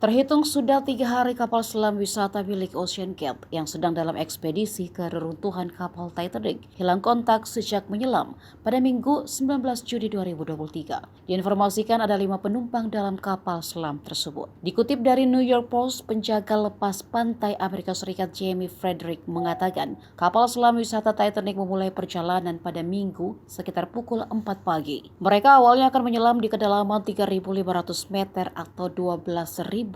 Terhitung sudah 3 hari kapal selam wisata milik Ocean Gate yang sedang dalam ekspedisi ke reruntuhan kapal Titanic hilang kontak sejak menyelam pada Minggu 19 Juni 2023. Diinformasikan ada 5 penumpang dalam kapal selam tersebut. Dikutip dari New York Post, penjaga lepas pantai Amerika Serikat Jamie Frederick mengatakan kapal selam wisata Titanic memulai perjalanan pada Minggu sekitar pukul 4 pagi. Mereka awalnya akan menyelam di kedalaman 3.500 meter atau 12.500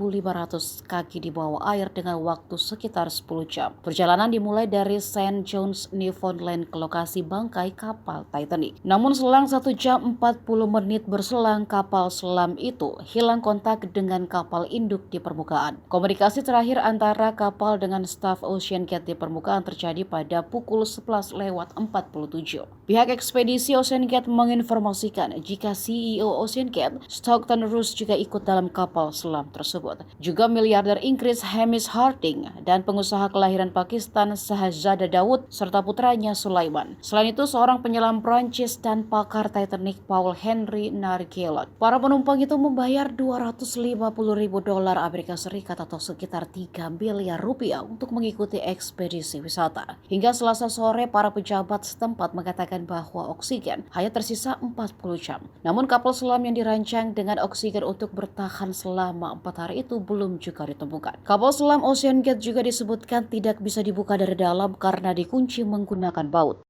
kaki di bawah air dengan waktu sekitar 10 jam. Perjalanan dimulai dari St. John's, Newfoundland ke lokasi bangkai kapal Titanic. Namun selang 1 jam 40 menit berselang, kapal selam itu hilang kontak dengan kapal induk di permukaan. Komunikasi terakhir antara kapal dengan staf Ocean Gate di permukaan terjadi pada pukul 11:47. Pihak ekspedisi Ocean Gate menginformasikan jika CEO Ocean Gate, Stockton Roos, juga ikut dalam kapal selam tersebut. Juga miliarder Inggris Hamish Harding dan pengusaha kelahiran Pakistan Shahzada Daud serta putranya Sulaiman. Selain itu, seorang penyelam Prancis dan pakar Titanic Paul Henry Nargeolet. Para penumpang itu membayar $250.000 Amerika Serikat atau sekitar 3 miliar rupiah untuk mengikuti ekspedisi wisata. Hingga Selasa sore, para pejabat setempat mengatakan bahwa oksigen hanya tersisa 40 jam. Namun kapal selam yang dirancang dengan oksigen untuk bertahan selama 4 hari itu belum juga ditemukan. Kapal selam Ocean Gate juga disebutkan tidak bisa dibuka dari dalam karena dikunci menggunakan baut.